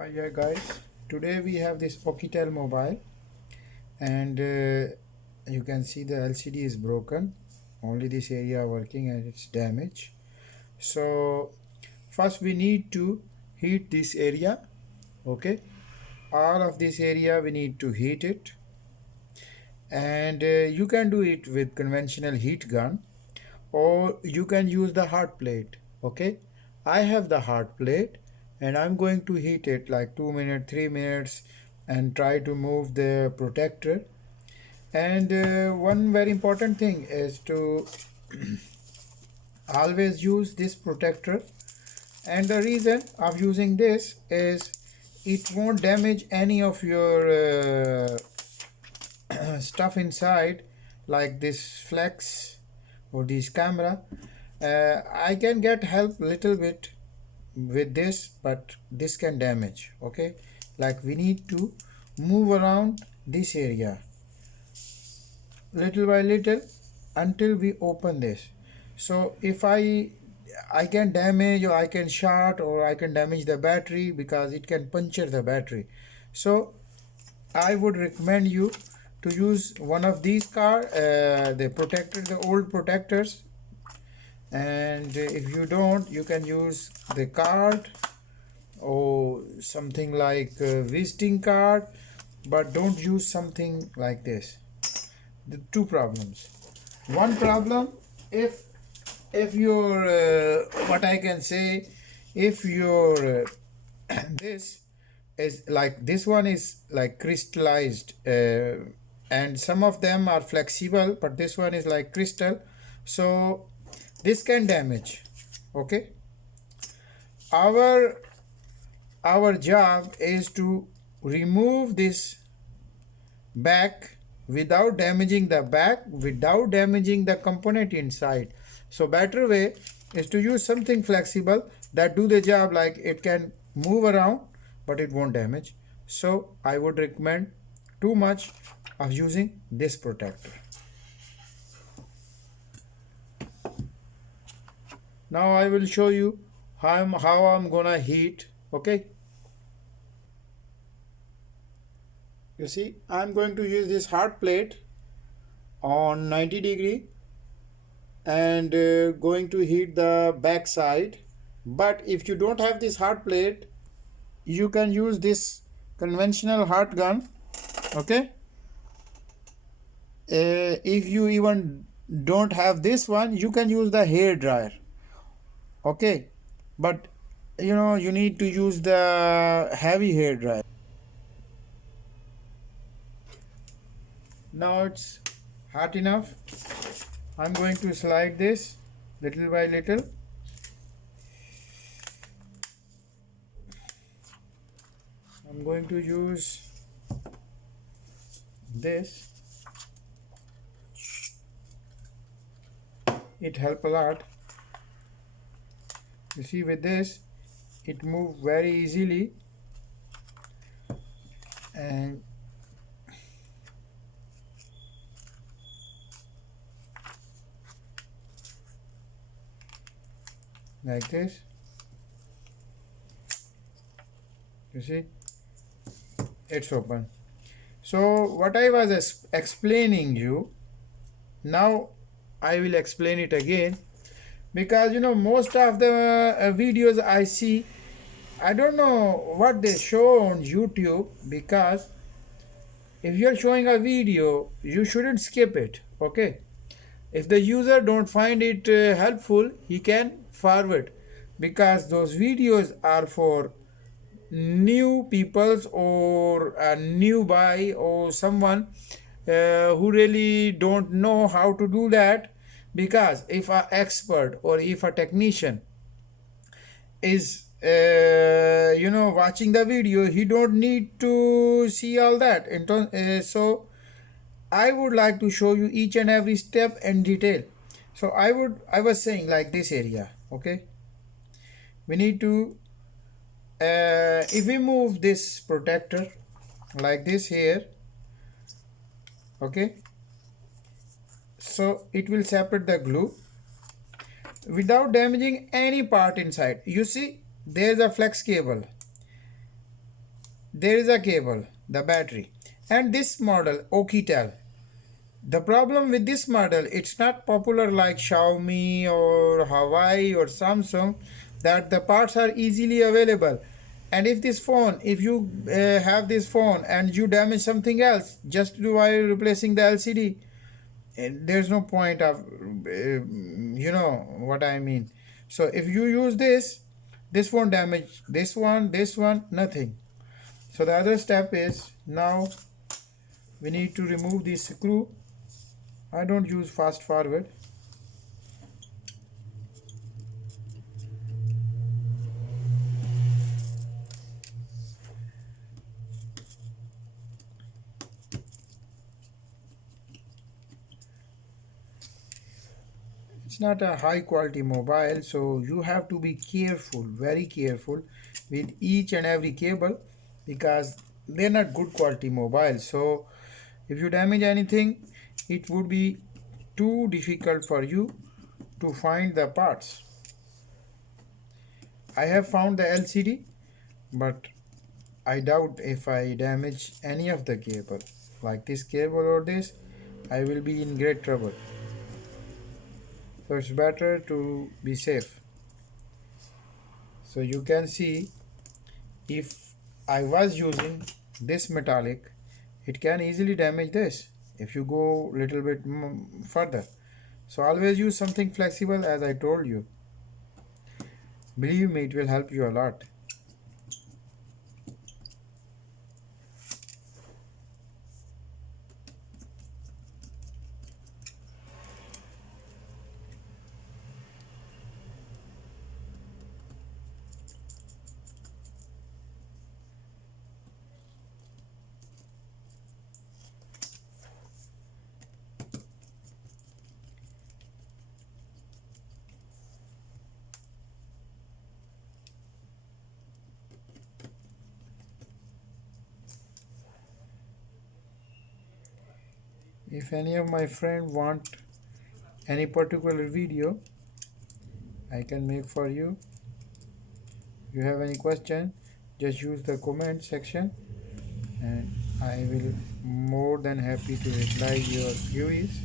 Hi guys, today we have this Oukitel mobile and you can see the LCD is broken, only this area working and it's damaged. So first we need to heat this area, okay? All of this area we need to heat it, and you can do it with conventional heat gun or you can use the hot plate, okay? I have the hot plate and I'm going to heat it like 2 minutes 3 minutes and try to move the protector. And one very important thing is to always use this protector, and the reason of using this is it won't damage any of your stuff inside, like this flex or this camera. I can get help little bit with this, but this can damage, okay? Like we need to move around this area little by little until we open this. So if I can damage or I can short or I can damage the battery because it can puncture the battery. So I would recommend you to use one of these the protector, the old protectors. And if you don't, you can use the card or something like a visiting card, but don't use something like this. The two problems. One problem, if your what I can say, if your this is like, this one is like crystallized, and some of them are flexible, but this one is like crystal, so this can damage, okay? Our job is to remove this back without damaging the back, without damaging the component inside. So better way is to use something flexible that do the job, like it can move around but it won't damage. So I would recommend too much of using this protector. Now I will show you how I'm gonna heat, okay? You see, I'm going to use this hot plate on 90 degree and going to heat the back side. But if you don't have this hot plate, you can use this conventional hot gun, okay? If you even don't have this one, you can use the hair dryer, okay? But you need to use the heavy hair dryer. Now it's hot enough. I'm going to slide this little by little. I'm going to use this. It helps a lot. You see, with this it moves very easily, and like this, you see, it's open. So what I was explaining you, now I will explain it again, because most of the videos I see, I don't know what they show on YouTube, because if you're showing a video, you shouldn't skip it, okay? If the user don't find it helpful, he can forward, because those videos are for new peoples or a new buy or someone who really don't know how to do that. Because if an expert or if a technician is watching the video, he don't need to see all that. So I would like to show you each and every step in detail. So I was saying, like this area, okay? We need to if we move this protector like this here, okay, so it will separate the glue without damaging any part inside. You see, there's a flex cable. there is a cable, the battery, and this model Oukitel. The problem with this model, it's not popular like Xiaomi or Huawei or Samsung, that the parts are easily available. And if this phone, if you have this phone and you damage something else just by replacing the LCD, there's no point of, you know what I mean. So if you use this won't damage this one, nothing. So the other step is now we need to remove this screw. I don't use fast forward. It's not a high quality mobile, so you have to be careful, very careful with each and every cable because they're not good quality mobiles. So if you damage anything, it would be too difficult for you to find the parts. I have found the LCD, but I doubt if I damage any of the cable, like this cable or this, I will be in great trouble. So it's better to be safe. So you can see if I was using this metallic, it can easily damage this if you go little bit further. So always use something flexible as I told you. Believe me, it will help you a lot. If any of my friend want any particular video, I can make for you. If you have any question, just use the comment section and I will more than happy to reply your queries.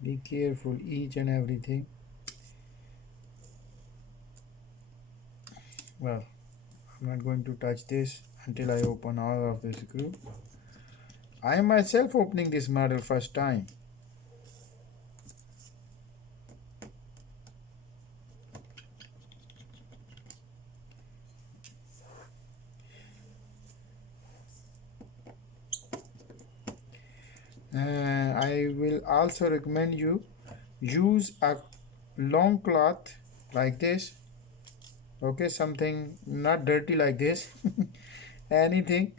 Be careful each and everything. Well, I'm not going to touch this until I open all of the screw. I am myself opening this model first time. I will also recommend you use a long cloth like this. Okay, something not dirty like this. Anything.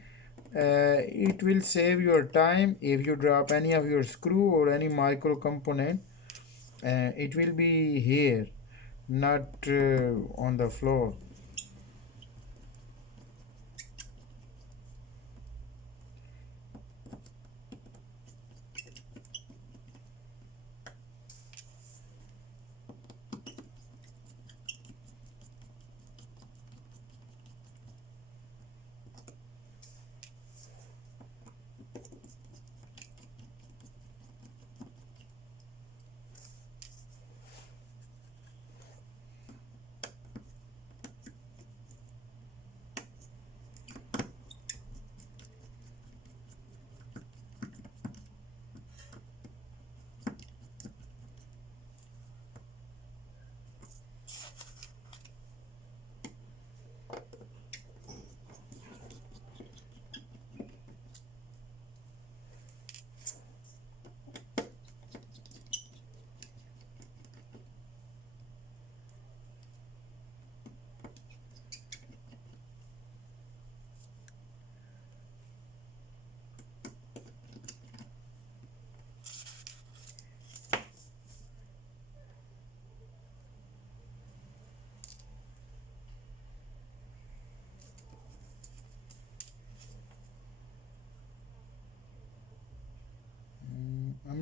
It will save your time if you drop any of your screw or any micro component. It will be here, not on the floor.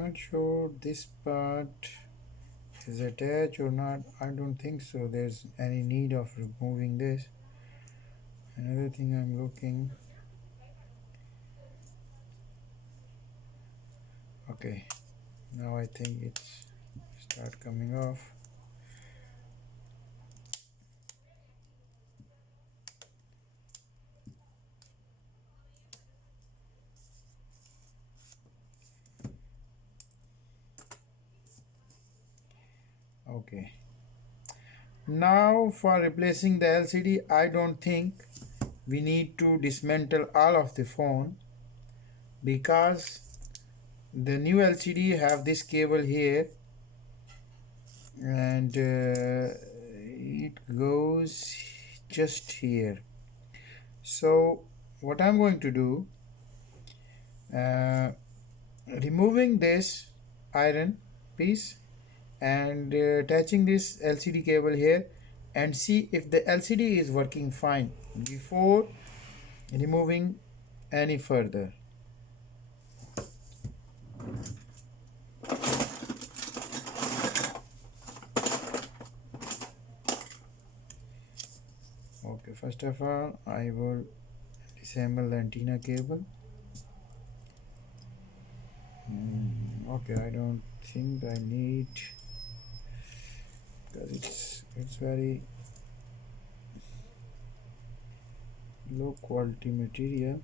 not sure this part is attached or not. I don't think so. There's any need of removing this. Another thing I'm looking. Okay, now I think it's start coming off. Okay. Now for replacing the LCD, I don't think we need to dismantle all of the phone, because the new LCD have this cable here, and it goes just here. So what I'm going to do, uh, removing this iron piece and attaching this LCD cable here, and see if the LCD is working fine before removing any further. Okay, first of all I will disassemble the antenna cable. Okay, I don't think I need, because it's very low quality material.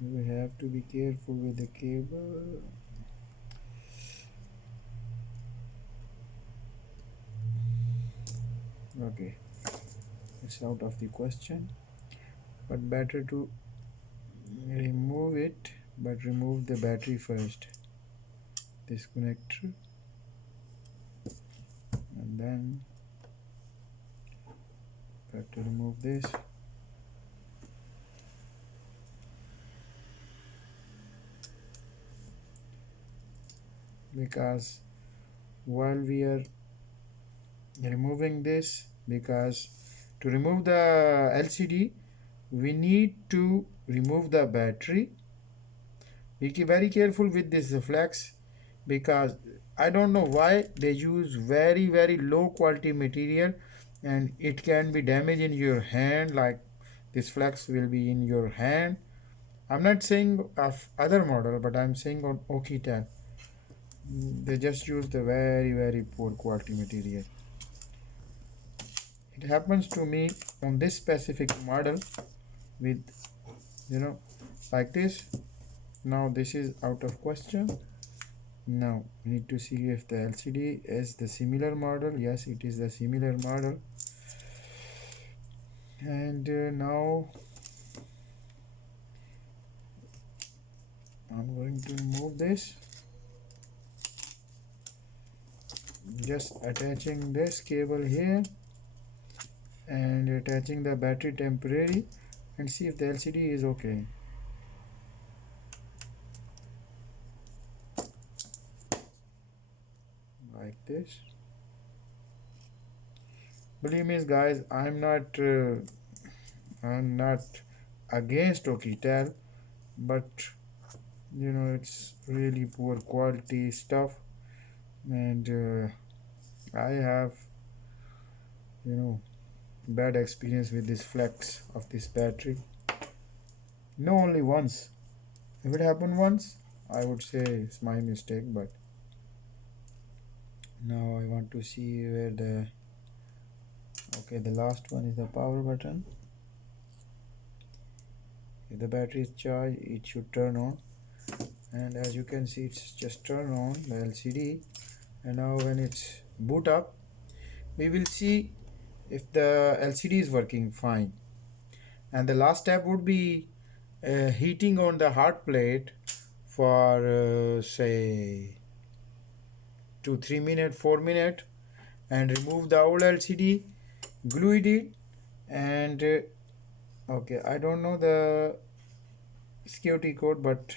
We have to be careful with the cable. Okay, it's out of the question, but better to remove it, but remove the battery first, this connector, and then have to remove this. Because while we are removing this, because to remove the LCD we need to remove the battery. Be very careful with this flex, because I don't know why they use very low quality material, and it can be damaged in your hand, like this flex will be in your hand. I'm not saying of other model, but I'm saying on Oukitel. They just use the very poor quality material. It happens to me on this specific model with, like this. Now this is out of question. Now we need to see if the LCD is the similar model. Yes, it is the similar model. And now I'm going to remove this, just attaching this cable here and attaching the battery temporary, and see if the LCD is okay. Like this. Believe me guys, I'm not against Oukitel, but it's really poor quality stuff, and I have bad experience with this flex of this battery. No, only once. If it happened once, I would say it's my mistake, but now I want to see where the last one is the power button. If the battery is charged, it should turn on, and as you can see, it's just turned on the LCD. And now when it's boot up, we will see if the LCD is working fine. And the last step would be heating on the hot plate for say 2-3 minutes, 4 minutes, and remove the old LCD, glue it, and okay, I don't know the security code, but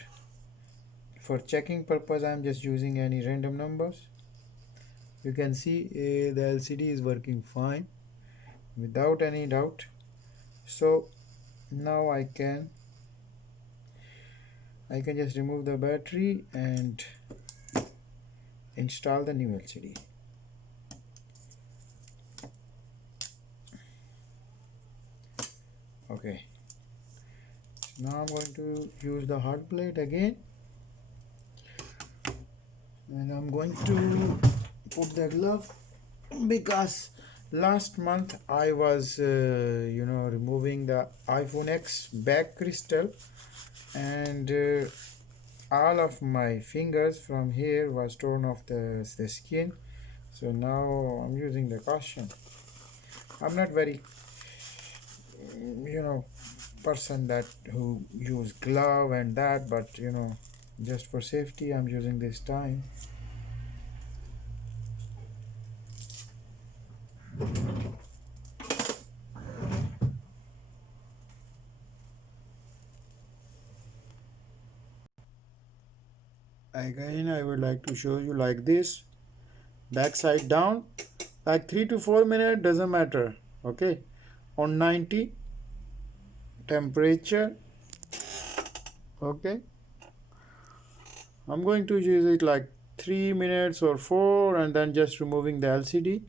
for checking purpose I'm just using any random numbers. You can see the LCD is working fine without any doubt. So now I can I can just remove the battery and install the new LCD. Okay, so now I'm going to use the hot plate again, and I'm going to put the glove because last month I was removing the iPhone X back crystal, and all of my fingers from here was torn off the skin. So now I'm using the caution. I'm not very person that who use glove and that, but just for safety I'm using this time. Again, I would like to show you like this, backside down, like 3 to 4 minutes, doesn't matter. Okay, on 90 temperature. Okay, I'm going to use it like 3 minutes or 4, and then just removing the LCD.